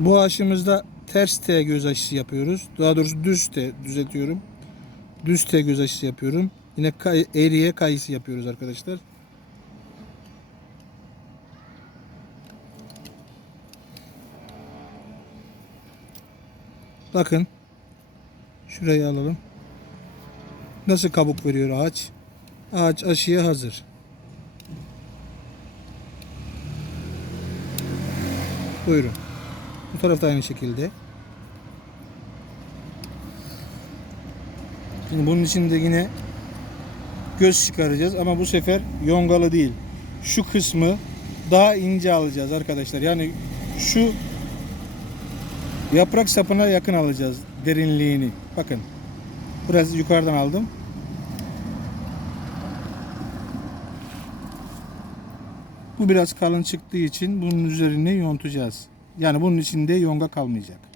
Bu aşımızda ters T göz aşısı yapıyoruz. Daha doğrusu düz T düzeltiyorum. Düz T göz aşısı yapıyorum. Yine kay, eriye kayısı yapıyoruz arkadaşlar. Bakın. Şurayı alalım. Nasıl kabuk veriyor ağaç? Ağaç aşıya hazır. Buyurun. Bu tarafta aynı şekilde. Şimdi bunun içinde yine göz çıkaracağız ama bu sefer yongalı değil. Şu kısmı daha ince alacağız arkadaşlar. Yani şu yaprak sapına yakın alacağız derinliğini. Bakın. Biraz yukarıdan aldım. Bu biraz kalın çıktığı için bunun üzerine yontacağız. Yani bunun içinde yonga kalmayacak.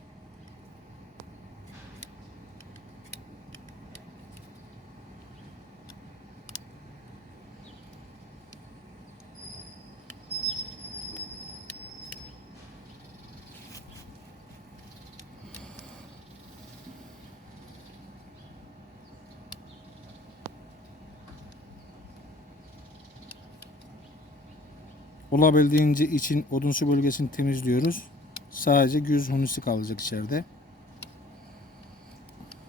Olabildiğince için odunsu bölgesini temizliyoruz. Sadece göz hunusu kalacak içeride.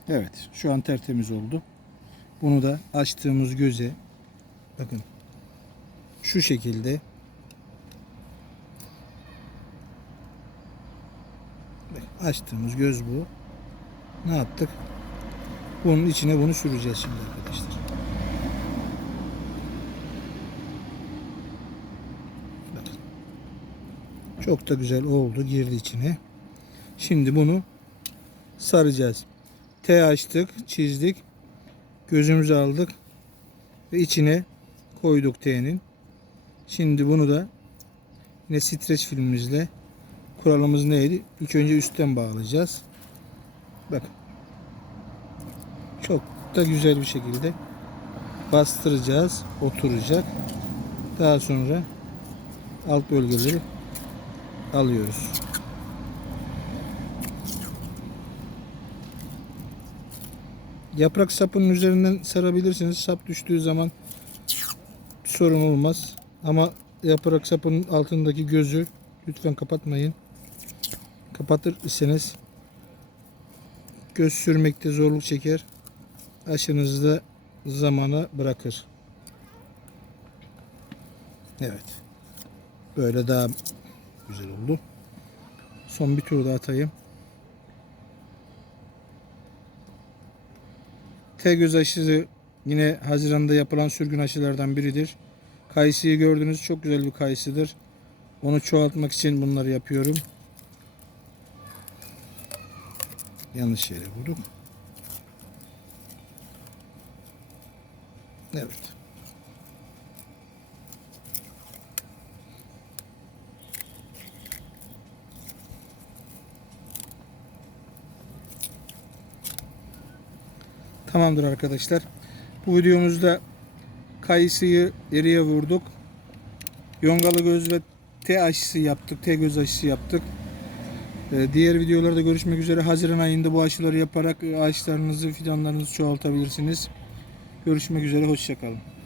Evet, şu an tertemiz oldu. Bunu da açtığımız göze bakın şu şekilde açtığımız göz bu. Ne yaptık? Bunun içine bunu süreceğiz şimdi arkadaşlar. Bakın. Çok da güzel oldu. Girdi içine. Şimdi bunu saracağız. T açtık, çizdik. Gözümüzü aldık ve içine koyduk T'nin. Şimdi bunu da yine streç filmimizle kuralımız neydi? İlk önce üstten bağlayacağız. Bakın. Çok da güzel bir şekilde bastıracağız. Oturacak. Daha sonra alt bölgeleri alıyoruz. Yaprak sapının üzerinden sarabilirsiniz. Sap düştüğü zaman sorun olmaz. Ama yaprak sapının altındaki gözü lütfen kapatmayın. Kapatır iseniz göz sürmekte zorluk çeker. Aşınızı da zamana bırakır. Evet. Böyle daha güzel oldu. Son bir tur daha atayım. T göz aşısı yine Haziran'da yapılan sürgün aşılardan biridir. Kayısıyı gördünüz çok güzel bir kayısıdır. Onu çoğaltmak için bunları yapıyorum. Yanlış yere vurduk. Evet. Tamamdır arkadaşlar. Bu videomuzda kayısıyı eriye vurduk. Yongalı göz ve T aşısı yaptık. T göz aşısı yaptık. Ee, Diğer videolarda görüşmek üzere. Haziran ayında bu aşıları yaparak ağaçlarınızı, fidanlarınızı çoğaltabilirsiniz. Görüşmek üzere. Hoşçakalın.